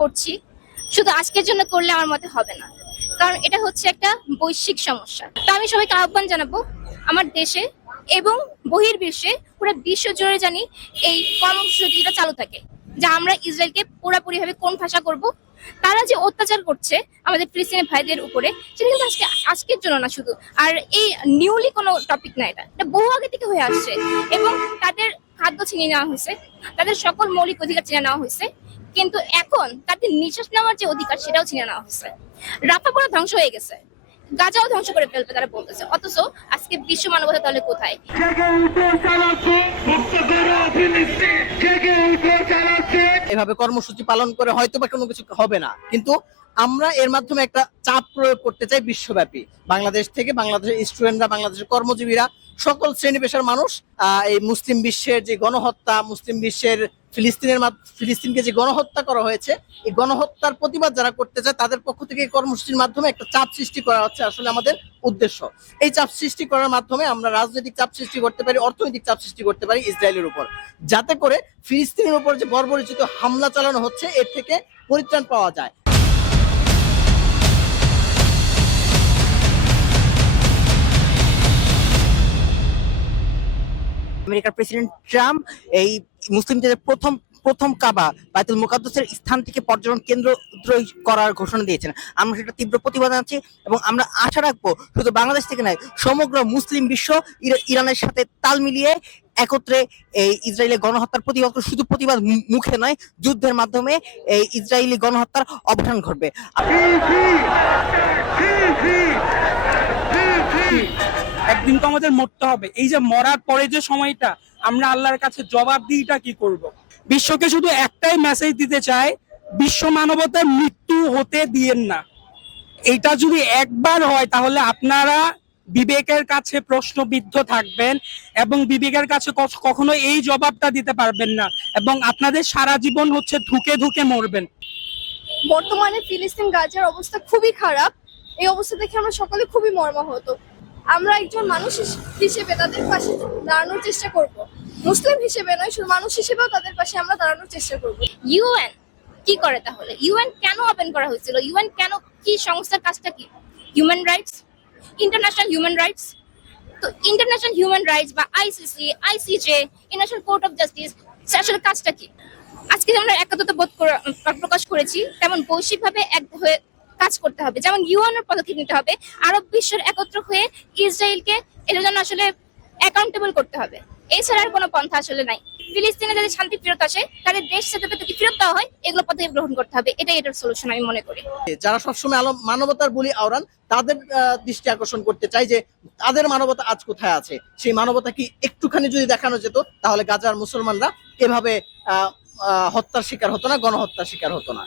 করছি, শুধু আজকের জন্য করলে আমার মতে হবে না, কারণ এটা হচ্ছে একটা বৈশ্বিক সমস্যা। তো আমি সবাইকে আহ্বান জানাবো আমার দেশে এবং বহির্বিশ্বে পুরো বিশ্ব জুড়ে জানি এই কর্মসূচিটা চালু থাকে, যা আমরা ইসরায়েলকে পুরোপুরিভাবে কোণঠাসা করব। তারা যে অত্যাচার করছে আমাদের ফিলিস্তিনি ভাইদের উপরে, সেটা কিন্তু আজকের জন্য না শুধু, আর এই নিউলি কোনো টপিক না, এটা বহু আগে থেকে হয়ে আসছে। এবং তাদের খাদ্য ছিনিয়ে নেওয়া হয়েছে, তাদের সকল মৌলিক অধিকার ছিনিয়ে নেওয়া হয়েছে, কিন্তু এখন তাদের নিঃশ্বাস নেওয়ার যে অধিকার সেটাও ছিনিয়ে নেওয়া হয়েছে। রাফা পুরো ধ্বংস হয়ে গেছে, গাজাও ধ্বংস করে ফেলবে তারা বলতেছে, অথচ আজকে বিশ্ব মানবতা তাহলে কোথায়? এভাবে কর্মসূচি পালন করে হয়তো বা কোনো কিছু হবে না, কিন্তু আমরা এর মাধ্যমে একটা চাপ প্রয়োগ করতে চাই বিশ্বব্যাপী। বাংলাদেশ থেকে বাংলাদেশের স্টুডেন্টরা, বাংলাদেশের কর্মজীবীরা, সকল শ্রেণী পেশার মানুষ এই মুসলিম বিশ্বের যে গণহত্যা, মুসলিম বিশ্বের ফিলিস্তিনকে যে গণহত্যা করা হয়েছে, এই গণহত্যার প্রতিবাদ যারা করতে চায় তাদের পক্ষ থেকে এই কর্মসূচির মাধ্যমে একটা চাপ সৃষ্টি করা হচ্ছে আসলে আমাদের উদ্দেশ্য। এই চাপ সৃষ্টি করার মাধ্যমে আমরা রাজনৈতিক চাপ সৃষ্টি করতে পারি, অর্থনৈতিক চাপ সৃষ্টি করতে পারি ইসরায়েলের উপর, যাতে করে ফিলিস্তিনের উপর যে বর্বরচিত হামলা চালানো হচ্ছে এর থেকে পরিত্রাণ পাওয়া যায়। আমেরিকার প্রেসিডেন্ট ট্রাম্প এই মুসলিমদের প্রথম কাবা বাইতুল মুকাদ্দাসের স্থানটিকে পর্যটন কেন্দ্র করার ঘোষণা দিয়েছেন। আমরা সেটা তীব্র প্রতিবাদ জানাচ্ছি এবং আমরা আশা রাখবো শুধু বাংলাদেশ থেকে নয়, সমগ্র মুসলিম বিশ্ব ইরানের সাথে তাল মিলিয়ে একত্রে এই ইসরায়েলের গণহত্যার প্রতিবাদ, শুধু প্রতিবাদ মুখে নয়, যুদ্ধের মাধ্যমে এই ইসরায়েলি গণহত্যার অবসান ঘটবে। একদিন তো আমাদের মরতে হবে। এই যে মরার পরে যে সময়টা আমরা আল্লাহর কাছে জবাবদিহিটা কি করব? বিশ্বকে শুধু একটাই মেসেজ দিতে চাই, বিশ্ব মানবতার মৃত্যু হতে দিয়েন না। এইটা যদি একবার হয় তাহলে আপনারা বিবেকের কাছে প্রশ্নবিদ্ধ থাকবেন এবং বিবেকের কাছে কখনো এই জবাবটা দিতে পারবেন না, এবং আপনাদের সারা জীবন হচ্ছে ধুকে ধুকে মরবেন। বর্তমানে ফিলিস্তিন গাজার অবস্থা খুবই খারাপ। এই অবস্থা দেখে আমরা সকলে খুবই মর্মাহত। আমরা একজন মানুষ হিসেবে তাদের পাশে দাঁড়ানোর চেষ্টা করব, মুসলিম হিসেবে নয়, শুধু মানুষ হিসেবেও তাদের পাশে আমরা দাঁড়ানোর চেষ্টা করব। ইউএন কি করে তাহলে? ইউএন কেন ওপেন করা হয়েছিল? ইউএন কেন, কি সংস্থার কাজটা কি? Human rights, international human rights. তো ইন্টারন্যাশনাল হিউম্যান রাইটস বা ICC, ICJ, international court of justice, আসলে কাজটা কি? আজকে আমরা একত্রতা বোধ প্রকাশ করেছি, তেমন বৈশ্বিকভাবে এক হয়ে কাজ করতে হবে, যেমন ইউএনের পদক্ষেপ নিতে হবে, আরব বিশ্বের একত্র হয়ে ইসরায়েলকে এটার জন্য আসলে অ্যাকাউন্টেবল করতে হবে। এছাড়া আর কোনো পন্থা আসলে নাই। ফিলিস্তিনে যাদের শান্তি ফেরত আসে, তাদের দেশ যাতে ফেরত দেওয়া হয়, এগুলো পদক্ষেপ গ্রহণ করতে হবে। এটাই এটার সলিউশন আমি মনে করি। যারা সবসময় মানবতার বলি আওরান, তাদের দৃষ্টি আকর্ষণ করতে চাই যে তাদের মানবতা আজ কোথায় আছে। সেই মানবতা কি একটুখানি যদি দেখানো যেত, তাহলে গাজার মুসলমানরা এভাবে হত্যার শিকার হতো না, গণহত্যার শিকার হতো না।